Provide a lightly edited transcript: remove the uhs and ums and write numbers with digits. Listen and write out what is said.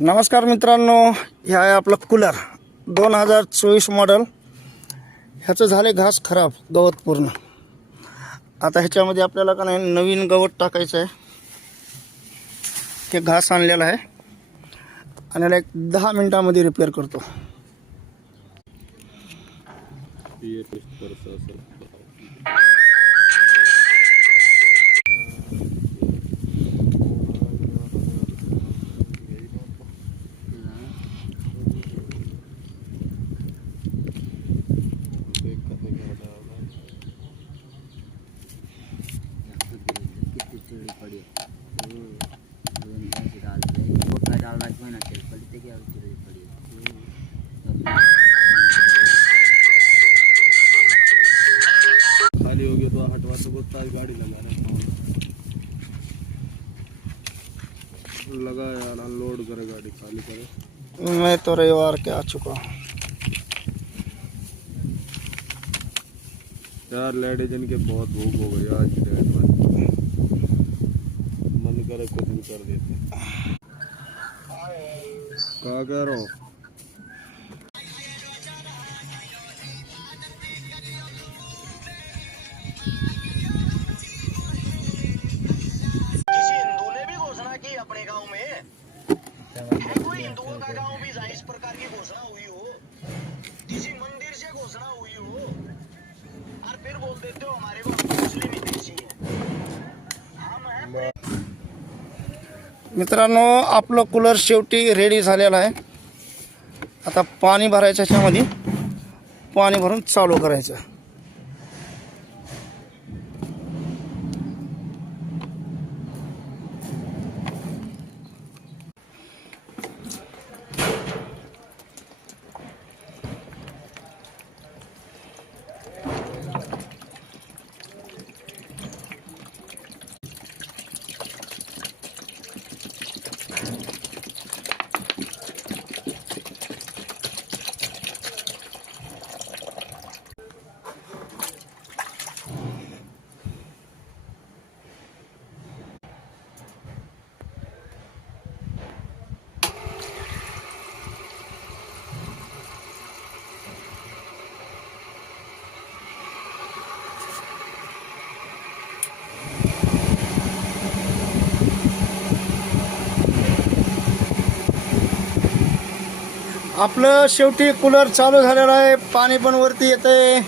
नमस्कार मित्रांनो, हे आहे आपलं कूलर 2024 मॉडेल। ह्याचं झाले घास खराब, गवत पूर्ण। आता ह्याच्यामध्ये आपल्याला का नाही नवीन गवत टाकायचं आहे। हे घास आणलेलं आहे आणि याला एक 10 मिनिटांमध्ये रिपेअर करतो। खाली हो गया तो हटवा तो गाड़ी लगा यार, अनलोड करे गाड़ी, खाली करे। मैं तो रविवार के आ चुका हूँ यार। लेडीज इनके बहुत भूख हो गई आज की डेट में, मन करे कुछ भी कर देते। क्या कह रहा हूँ? अपने गांव में कोई हिंदुओं का गांव भी जहाँ इस प्रकार की घोषणा हुई हो, किसी मंदिर से घोषणा हुई हो, और फिर बोल देते हो हमारे को मुस्लिम ही देशी है। हम हैं। मित्रांनो, आपलं कूलर शेवटी रेडी झालेला आहे। आता पाणी भरायचं, ह्याच्यामध्ये पाणी भरून चालू करायचं। आपलं शेवटी कूलर चालू झालेलं आहे। पाणी पण वरती येतंय।